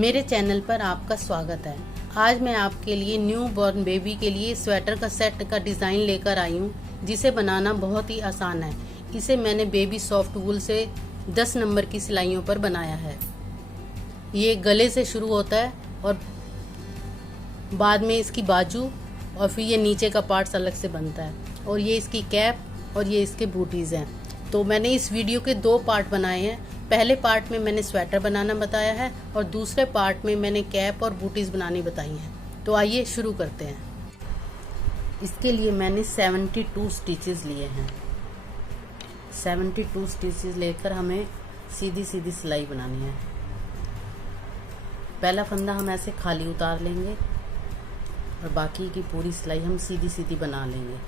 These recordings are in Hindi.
मेरे चैनल पर आपका स्वागत है। आज मैं आपके लिए न्यू बॉर्न बेबी के लिए स्वेटर का सेट का डिज़ाइन लेकर आई हूँ, जिसे बनाना बहुत ही आसान है। इसे मैंने बेबी सॉफ्ट वूल से 10 नंबर की सिलाइयों पर बनाया है। ये गले से शुरू होता है और बाद में इसकी बाजू और फिर ये नीचे का पार्ट्स अलग से बनता है, और ये इसकी कैप और ये इसके बूटीज़ हैं। तो मैंने इस वीडियो के 2 पार्ट बनाए हैं। पहले पार्ट में मैंने स्वेटर बनाना बताया है और दूसरे पार्ट में मैंने कैप और बूटीज़ बनानी बताई हैं। तो आइए शुरू करते हैं। इसके लिए मैंने 72 स्टिचेस लिए हैं। 72 स्टिचेस लेकर हमें सीधी सीधी सिलाई बनानी है। पहला फंदा हम ऐसे खाली उतार लेंगे और बाकी की पूरी सिलाई हम सीधी सीधी बना लेंगे।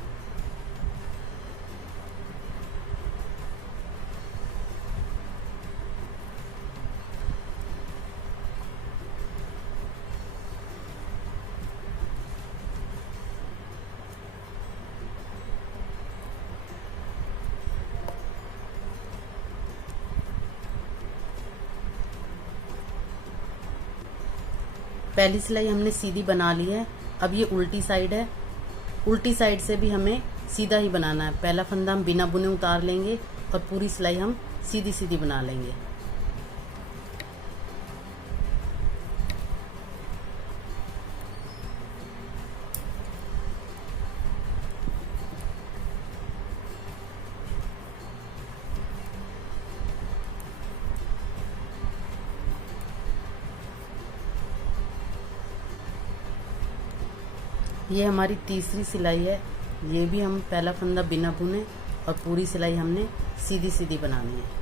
पहली सिलाई हमने सीधी बना ली है। अब ये उल्टी साइड है। उल्टी साइड से भी हमें सीधा ही बनाना है। पहला फंदा हम बिना बुने उतार लेंगे और पूरी सिलाई हम सीधी सीधी बना लेंगे। ये हमारी तीसरी सिलाई है। ये भी हम पहला फंदा बिना बुने और पूरी सिलाई हमने सीधी सीधी बनानी है।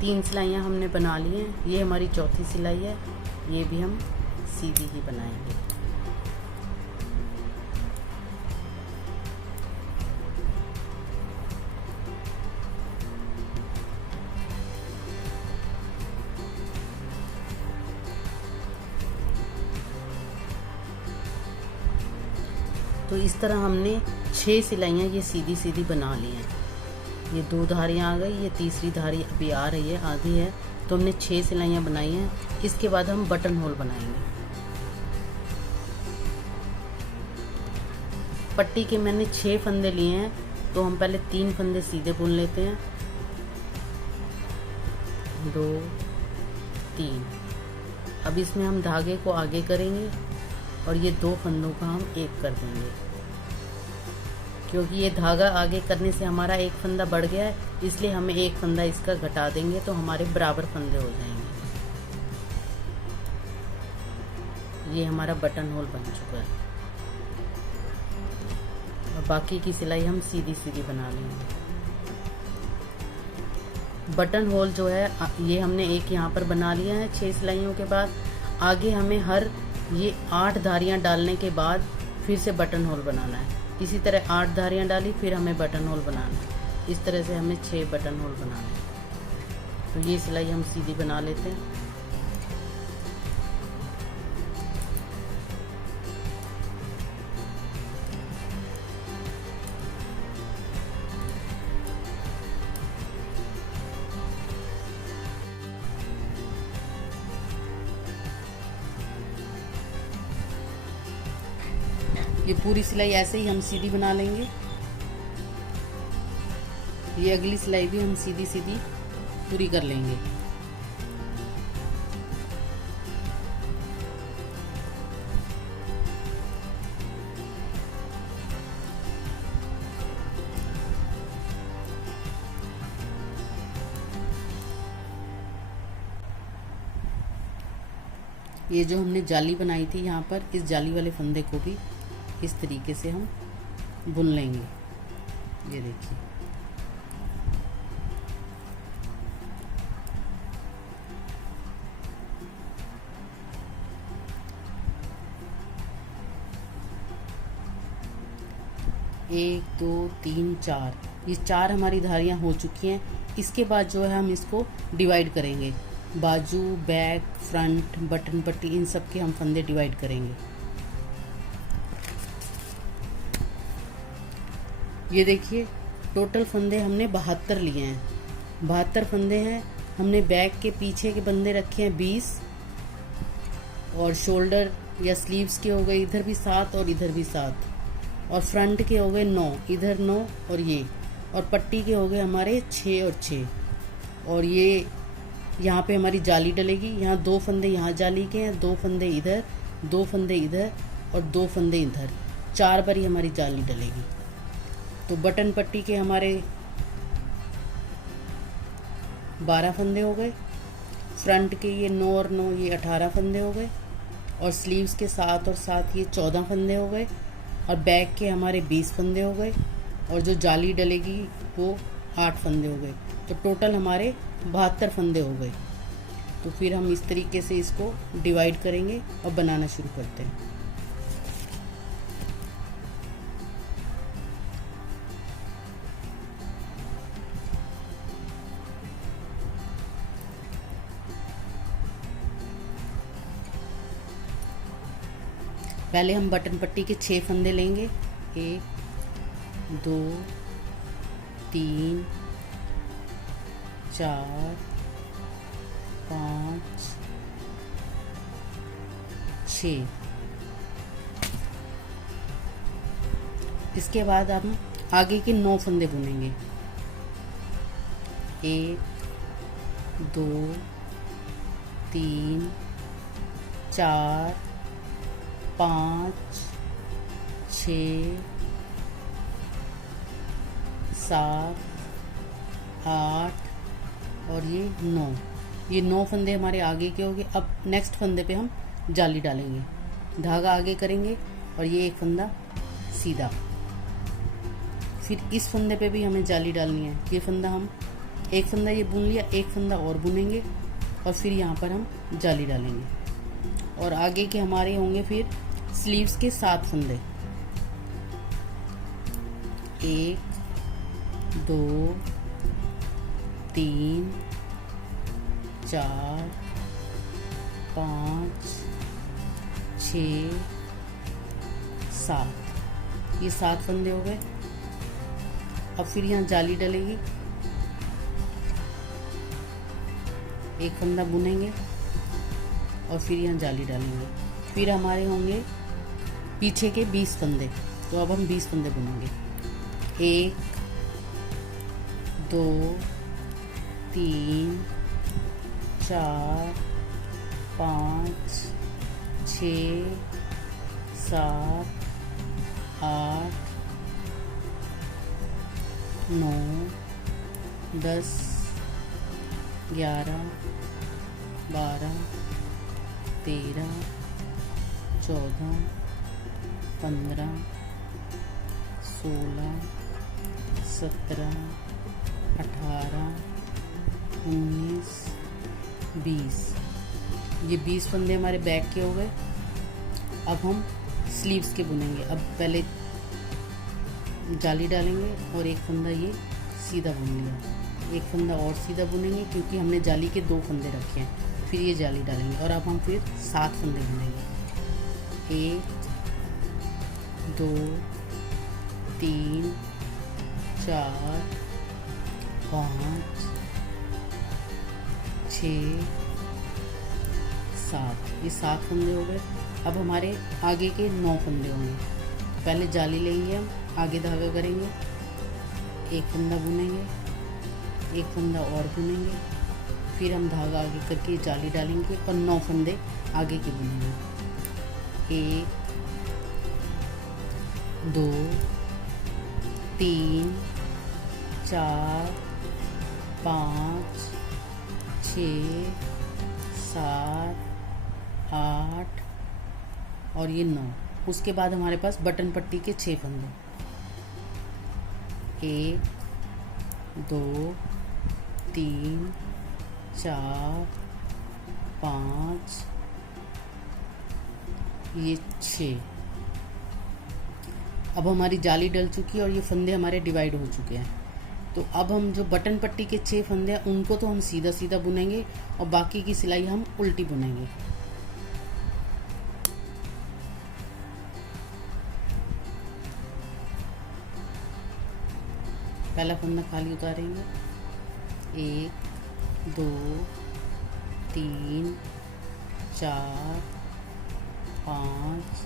तीन सिलाइयाँ हमने बना ली हैं। ये हमारी चौथी सिलाई है। ये भी हम सीधी ही बनाएंगे। तो इस तरह हमने 6 सिलाइयाँ ये सीधी सीधी बना ली हैं। ये 2 धारियाँ आ गई, ये तीसरी धारी अभी आ रही है, आधी है। तो हमने 6 सिलाइयाँ बनाई हैं। इसके बाद हम बटन होल बनाएंगे। पट्टी के मैंने 6 फंदे लिए हैं, तो हम पहले 3 फंदे सीधे बुन लेते हैं। 2 3। अब इसमें हम धागे को आगे करेंगे और ये 2 फंदों का हम एक कर देंगे, क्योंकि ये धागा आगे करने से हमारा एक फंदा बढ़ गया है, इसलिए हमें एक फंदा इसका घटा देंगे तो हमारे बराबर फंदे हो जाएंगे। ये हमारा बटन होल बन चुका है और बाकी की सिलाई हम सीधी सीधी बना लेंगे। बटन होल जो है ये हमने एक यहाँ पर बना लिया है 6 सिलाइयों के बाद। आगे हमें हर ये 8 धारियाँ डालने के बाद फिर से बटन होल बनाना है। इसी तरह 8 धारियाँ डाली, फिर हमें बटन होल बनाना है। इस तरह से हमें 6 बटन होल बनाने हैं। तो ये सिलाई हम सीधी बना लेते हैं। ये पूरी सिलाई ऐसे ही हम सीधी बना लेंगे। ये अगली सिलाई भी हम सीधी सीधी पूरी कर लेंगे। ये जो हमने जाली बनाई थी यहाँ पर, इस जाली वाले फंदे को भी इस तरीके से हम बुन लेंगे। ये देखिए, 1 2 3 4, ये 4 हमारी धारियाँ हो चुकी हैं। इसके बाद जो है हम इसको डिवाइड करेंगे, बाजू, बैक, फ्रंट, बटन पट्टी, इन सब के हम फंदे डिवाइड करेंगे। ये देखिए टोटल फंदे हमने 72 लिए हैं, 72 फंदे हैं। हमने बैक के पीछे के फंदे रखे हैं 20, और शोल्डर या स्लीव्स के हो गए इधर भी 7 और इधर भी 7, और फ्रंट के हो गए 9, इधर 9 और ये, और पट्टी के हो गए हमारे 6 और 6। और ये यहाँ पे हमारी जाली डलेगी, यहाँ 2 फंदे यहाँ जाली के हैं, 2 फंदे इधर, 2 फंदे इधर और 2 फंदे इधर, 4 बारी हमारी जाली डलेगी। तो बटन पट्टी के हमारे 12 फंदे हो गए, फ्रंट के ये 9 और 9 ये 18 फंदे हो गए, और स्लीव्स के 7 और 7 ये 14 फंदे हो गए, और बैक के हमारे 20 फंदे हो गए, और जो जाली डलेगी वो 8 फंदे हो गए। तो टोटल हमारे 72 फंदे हो गए। तो फिर हम इस तरीके से इसको डिवाइड करेंगे और बनाना शुरू करते हैं। पहले हम बटन पट्टी के 6 फंदे लेंगे, 1 2 3 4 5 6। इसके बाद हम आगे के 9 फंदे बुनेंगे, 1 2 3 4 5 6 7 8 और ये 9। ये 9 फंदे हमारे आगे के हो गए। अब नेक्स्ट फंदे पे हम जाली डालेंगे, धागा आगे करेंगे और ये एक फंदा सीधा। फिर इस फंदे पे भी हमें जाली डालनी है। ये फंदा हम एक फंदा ये बुन लिया, एक फंदा और बुनेंगे और फिर यहाँ पर हम जाली डालेंगे। और आगे के हमारे होंगे फिर स्लीव्स के 7 फंदे, 1 2 3 4 5 6 7। ये 7 फंदे हो गए। अब फिर यहाँ जाली डलेगी, एक फंदा बुनेंगे और फिर यहाँ जाली डालेंगे। फिर हमारे होंगे पीछे के 20 फंदे। तो अब हम 20 फंदे बुनेंगे, 1 2 3 4 5 6 7 8 9 10 11 12 13 14 15 16 17 18 19 20। ये 20 फंदे हमारे बैक के हो गए। अब हम स्लीव्स के बुनेंगे। अब पहले जाली डालेंगे और एक फंदा ये सीधा बुन लिया, एक फंदा और सीधा बुनेंगे क्योंकि हमने जाली के 2 फंदे रखे हैं। फिर ये जाली डालेंगे और अब हम फिर 7 फंदे बुनेंगे, 1 2 3 4 5 6 7। ये 7 फंदे हो गए। अब हमारे आगे के 9 फंदे होंगे। पहले जाली लेंगे, हम आगे धागा करेंगे, एक फंदा बुनेंगे, एक फंदा और बुनेंगे, फिर हम धागा आगे करके जाली डालेंगे और 9 फंदे आगे के बुनेंगे, 1 2 3 4 5 6 7 8 और ये 9। उसके बाद हमारे पास बटन पट्टी के 6 फंदे, 1 2 3 4 5 ये 6। अब हमारी जाली डल चुकी है और ये फंदे हमारे डिवाइड हो चुके हैं। तो अब हम जो बटन पट्टी के 6 फंदे हैं उनको तो हम सीधा सीधा बुनेंगे और बाकी की सिलाई हम उल्टी बुनेंगे। पहला फंदा खाली उतारेंगे, 1 2 3 4 5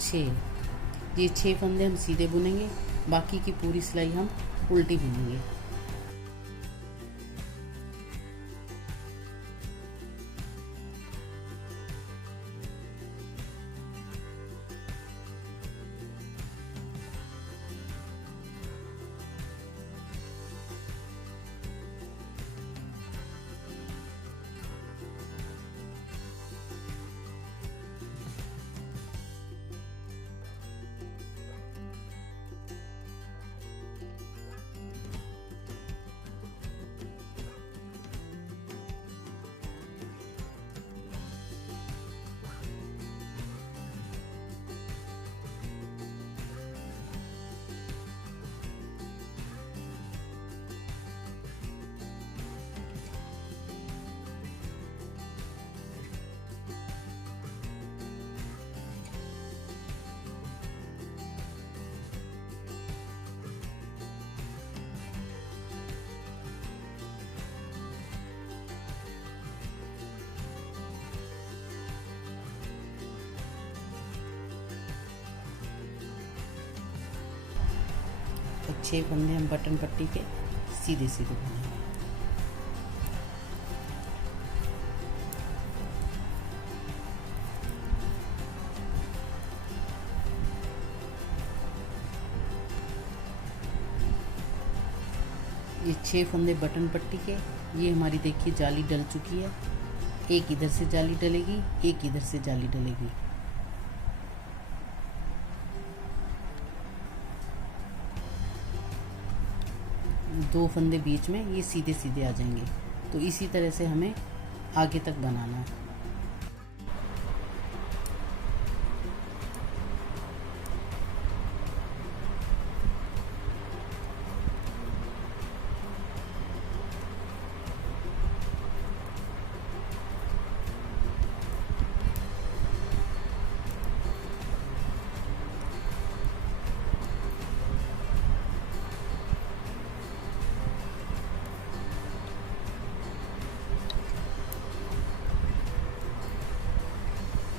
6। ये 6 फंदे हम सीधे बुनेंगे, बाकी की पूरी सिलाई हम उल्टी बुनेंगे। तो 6 फंदे हम बटन पट्टी के सीधे सीधे बुनेंगे। ये 6 फंदे बटन पट्टी के, ये हमारी देखिए जाली डल चुकी है। एक इधर से जाली डलेगी, एक इधर से जाली डलेगी। दो फंदे बीच में, ये सीधे सीधे आ जाएंगे। तो इसी तरह से हमें आगे तक बनाना है।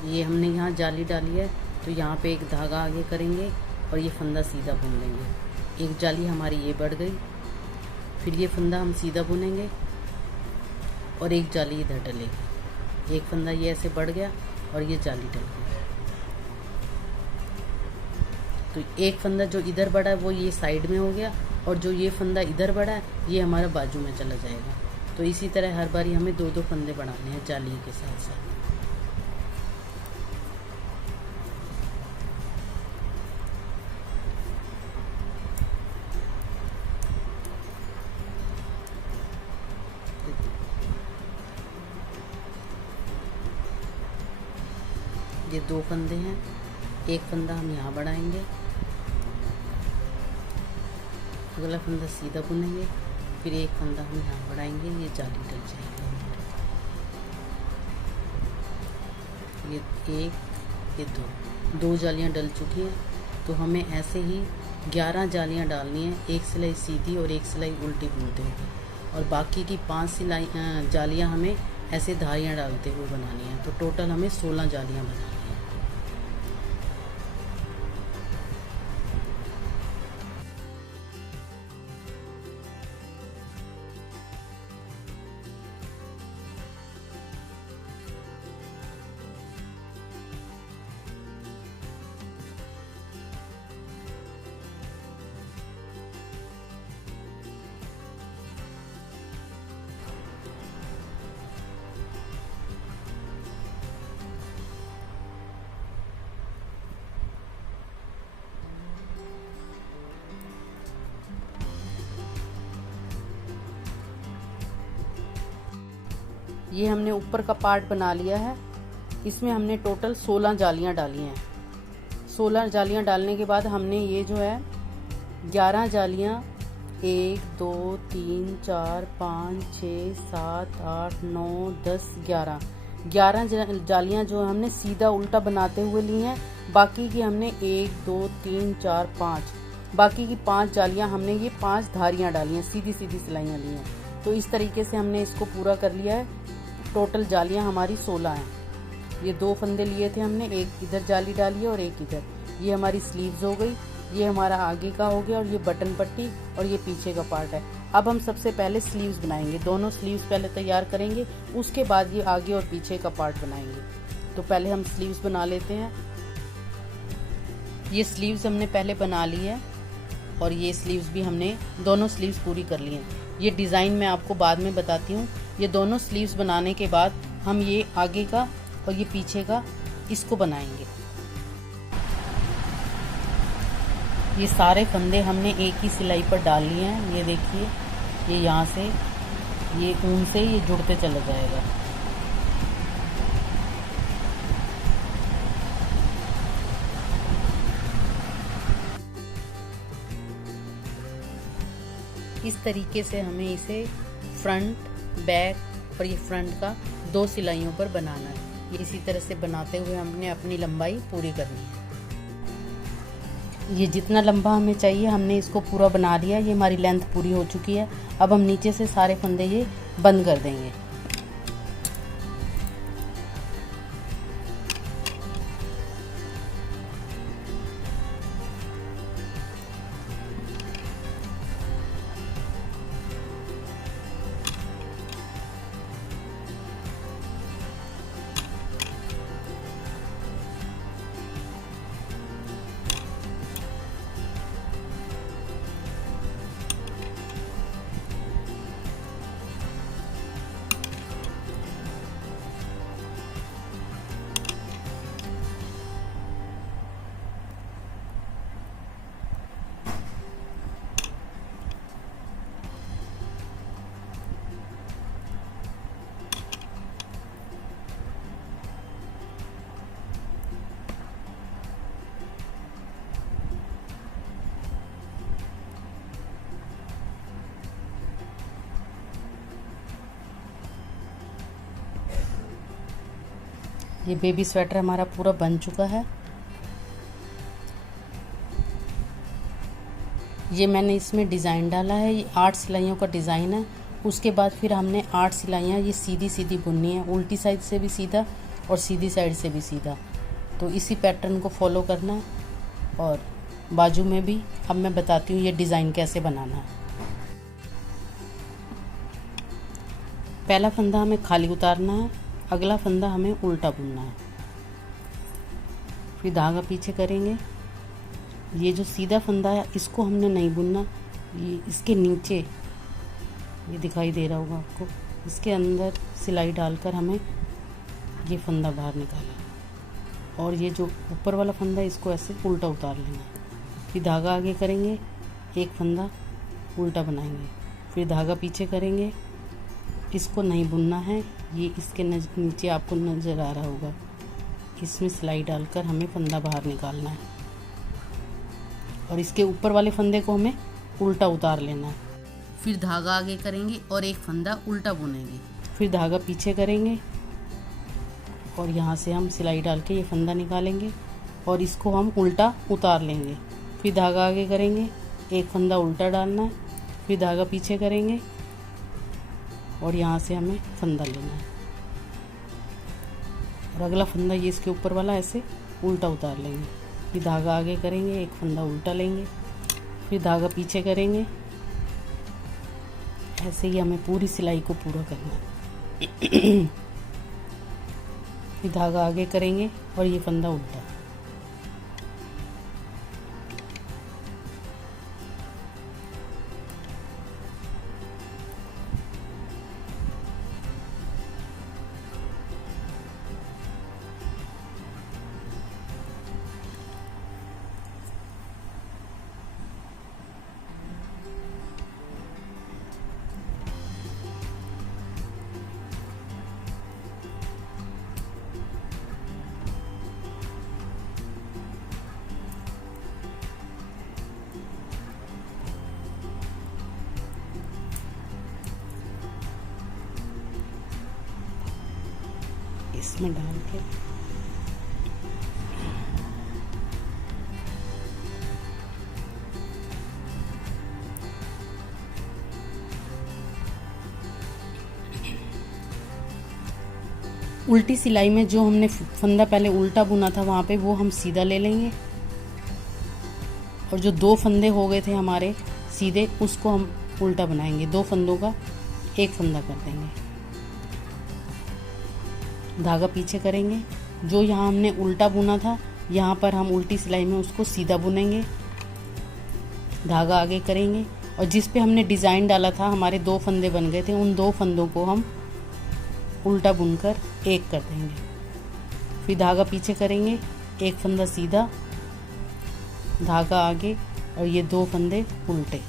ये हमने यहाँ जाली डाली है, तो यहाँ पे एक धागा आगे करेंगे और ये फंदा सीधा बुन लेंगे। एक जाली हमारी ये बढ़ गई, फिर ये फंदा हम सीधा बुनेंगे और एक जाली इधर डलेगी। एक फंदा ये ऐसे बढ़ गया और ये जाली डल गई। तो एक फंदा जो इधर बढ़ा है वो ये साइड में हो गया, और जो ये फंदा इधर बढ़ा है ये हमारा बाजू में चला जाएगा। तो इसी तरह हर बारी हमें 2-2 फंदे बढ़ाने हैं जाली के साथ साथ। ये 2 फंदे हैं, एक फंदा हम यहाँ बढ़ाएंगे, अगला फंदा सीधा बुनेंगे, फिर एक फंदा हम यहाँ बढ़ाएंगे, ये जाली डल जाएगी। ये 1, ये 2 जालियाँ डल चुकी हैं। तो हमें ऐसे ही 11 जालियाँ डालनी है, एक सिलाई सीधी और एक सिलाई उल्टी बुनते हुए, और बाकी की 5 जालियाँ हमें ऐसे धारियाँ डालते हुए बनानी है। तो टोटल हमें 16 जालियाँ बनानी है। ये हमने ऊपर का पार्ट बना लिया है। इसमें हमने टोटल 16 जालियाँ डाली हैं। 16 जालियां डालने के बाद हमने ये जो है 11 जालियां 1 2 3 4 5 6 7 8 9 10 11 जालियां जो हमने सीधा उल्टा बनाते हुए ली हैं। बाकी की हमने 1 2 3 4 5 बाकी की 5 जालियां हमने ये 5 धारियां डाली हैं, सीधी सीधी सिलाइयां ली हैं। तो इस तरीके से हमने इसको पूरा कर लिया है। टोटल जालियां हमारी 16 हैं। ये 2 फंदे लिए थे हमने, एक इधर जाली डाली है और एक इधर। ये हमारी स्लीव्स हो गई, ये हमारा आगे का हो गया और ये बटन पट्टी और ये पीछे का पार्ट है। अब हम सबसे पहले स्लीव्स बनाएंगे। दोनों स्लीव्स पहले तैयार करेंगे, उसके बाद ये आगे और पीछे का पार्ट बनाएंगे। तो पहले हम स्लीव्स बना लेते हैं। ये स्लीव्स हमने पहले बना ली है और ये स्लीव्स भी हमने दोनों स्लीव्स पूरी कर ली हैं। ये डिज़ाइन मैं आपको बाद में बताती हूँ। ये दोनों स्लीव्स बनाने के बाद हम ये आगे का और ये पीछे का इसको बनाएंगे। ये सारे फंदे हमने एक ही सिलाई पर डाल लिए हैं। ये देखिए, ये यहाँ से ये ऊन से ये जुड़ते चला जाएगा। इस तरीके से हमें इसे फ्रंट, बैक और ये फ्रंट का 2 सिलाइयों पर बनाना है। ये इसी तरह से बनाते हुए हमने अपनी लंबाई पूरी करनी है। ये जितना लंबा हमें चाहिए हमने इसको पूरा बना लिया। ये हमारी लेंथ पूरी हो चुकी है। अब हम नीचे से सारे फंदे ये बंद कर देंगे। ये बेबी स्वेटर हमारा पूरा बन चुका है। ये मैंने इसमें डिज़ाइन डाला है। ये 8 सिलाइयों का डिज़ाइन है। उसके बाद फिर हमने 8 सिलाइयाँ ये सीधी सीधी बुननी है, उल्टी साइड से भी सीधा और सीधी साइड से भी सीधा। तो इसी पैटर्न को फॉलो करना है। और बाजू में भी अब मैं बताती हूँ ये डिज़ाइन कैसे बनाना है। पहला फंदा हमें खाली उतारना है, अगला फंदा हमें उल्टा बुनना है। फिर धागा पीछे करेंगे। ये जो सीधा फंदा है इसको हमने नहीं बुनना, ये इसके नीचे ये दिखाई दे रहा होगा आपको, इसके अंदर सिलाई डालकर हमें ये फंदा बाहर निकाला। और ये जो ऊपर वाला फंदा है इसको ऐसे उल्टा उतार लेना है। फिर धागा आगे करेंगे, एक फंदा उल्टा बनाएंगे, फिर धागा पीछे करेंगे। इसको नहीं बुनना है, ये इसके नीचे आपको नज़र आ रहा होगा, इसमें सिलाई डालकर हमें फंदा बाहर निकालना है। और इसके ऊपर वाले फंदे को हमें उल्टा उतार लेना है। फिर धागा आगे करेंगे और एक फंदा उल्टा बुनेंगे, फिर धागा पीछे करेंगे और यहाँ से हम सिलाई डाल के ये फंदा निकालेंगे और इसको हम उल्टा उतार लेंगे। फिर धागा आगे करेंगे, एक फंदा उल्टा डालना है, फिर धागा पीछे करेंगे और यहाँ से हमें फंदा लेना है। और अगला फंदा ये इसके ऊपर वाला ऐसे उल्टा उतार लेंगे। फिर धागा आगे करेंगे, एक फंदा उल्टा लेंगे, फिर धागा पीछे करेंगे। ऐसे ही हमें पूरी सिलाई को पूरा करना है। फिर धागा आगे करेंगे और ये फंदा उल्टा। इसमें डाल के उल्टी सिलाई में जो हमने फंदा पहले उल्टा बुना था वहाँ पे वो हम सीधा ले लेंगे, और जो 2 फंदे हो गए थे हमारे सीधे उसको हम उल्टा बनाएंगे। 2 फंदों का 1 फंदा कर देंगे, धागा पीछे करेंगे। जो यहाँ हमने उल्टा बुना था यहाँ पर हम उल्टी सिलाई में उसको सीधा बुनेंगे, धागा आगे करेंगे, और जिस पे हमने डिज़ाइन डाला था हमारे 2 फंदे बन गए थे, उन 2 फंदों को हम उल्टा बुनकर 1 कर देंगे। फिर धागा पीछे करेंगे, 1 फंदा सीधा, धागा आगे, और ये 2 फंदे उल्टे,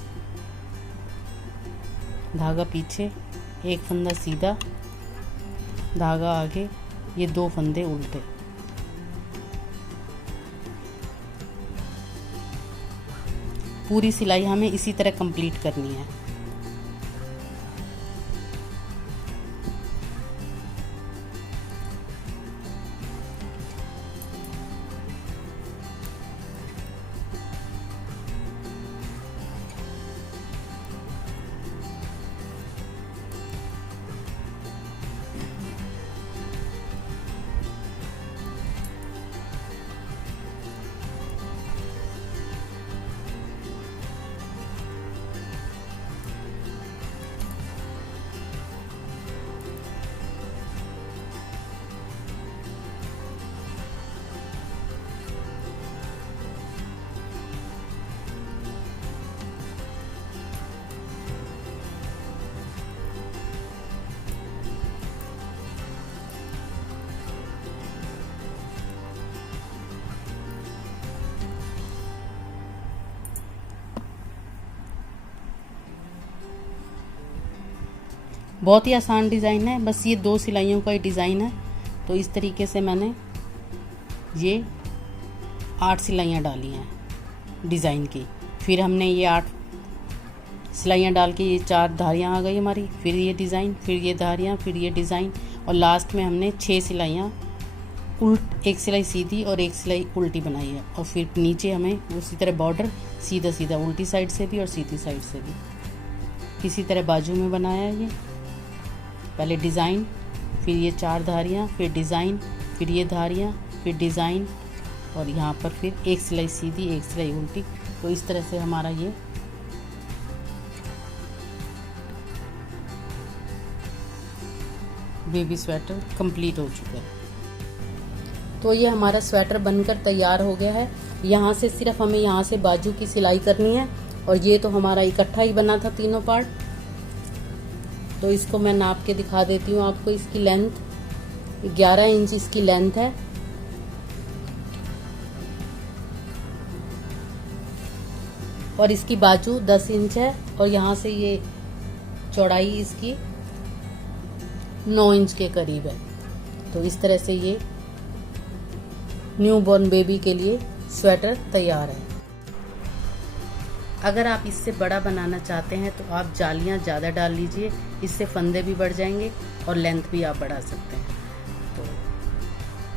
धागा पीछे, 1 फंदा सीधा, धागा आगे, ये 2 फंदे उल्टे। पूरी सिलाई हमें इसी तरह कंप्लीट करनी है। बहुत ही आसान डिज़ाइन है, बस ये 2 सिलाइयों का ही डिज़ाइन है। तो इस तरीके से मैंने ये 8 सिलाइयाँ डाली हैं डिज़ाइन की। फिर हमने ये 8 सिलाइयाँ डाल के ये 4 धारियाँ आ गई हमारी, फिर ये डिज़ाइन, फिर ये धारियाँ, फिर ये डिज़ाइन, और लास्ट में हमने 6 सिलाइयाँ उल्ट, 1 सिलाई सीधी और 1 सिलाई उल्टी बनाई है। और फिर नीचे हमें उसी तरह बॉर्डर सीधा सीधा उल्टी साइड से भी और सीधी साइड से भी इसी तरह बाजू में बनाया है। ये पहले डिज़ाइन, फिर ये 4 धारियाँ, फिर डिज़ाइन, फिर ये धारियाँ, फिर डिज़ाइन, और यहाँ पर फिर 1 सिलाई सीधी 1 सिलाई उल्टी। तो इस तरह से हमारा ये बेबी स्वेटर कंप्लीट हो चुका है। तो ये हमारा स्वेटर बनकर तैयार हो गया है। यहाँ से सिर्फ हमें यहाँ से बाजू की सिलाई करनी है, और ये तो हमारा इकट्ठा ही बना था तीनों पार्ट। तो इसको मैं नाप के दिखा देती हूँ आपको। इसकी लेंथ 11 इंच इसकी लेंथ है, और इसकी बाजू 10 इंच है, और यहाँ से ये चौड़ाई इसकी 9 इंच के करीब है। तो इस तरह से ये न्यू बॉर्न बेबी के लिए स्वेटर तैयार है। अगर आप इससे बड़ा बनाना चाहते हैं तो आप जालियाँ ज़्यादा डाल लीजिए, इससे फंदे भी बढ़ जाएंगे और लेंथ भी आप बढ़ा सकते हैं। तो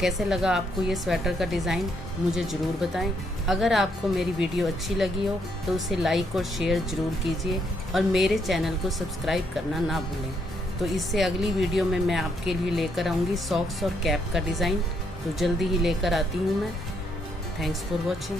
कैसे लगा आपको ये स्वेटर का डिज़ाइन, मुझे ज़रूर बताएं। अगर आपको मेरी वीडियो अच्छी लगी हो तो उसे लाइक और शेयर ज़रूर कीजिए, और मेरे चैनल को सब्सक्राइब करना ना भूलें। तो इससे अगली वीडियो में मैं आपके लिए लेकर आऊँगी सॉक्स और कैप का डिज़ाइन। तो जल्दी ही लेकर आती हूँ मैं। Thanks for watching.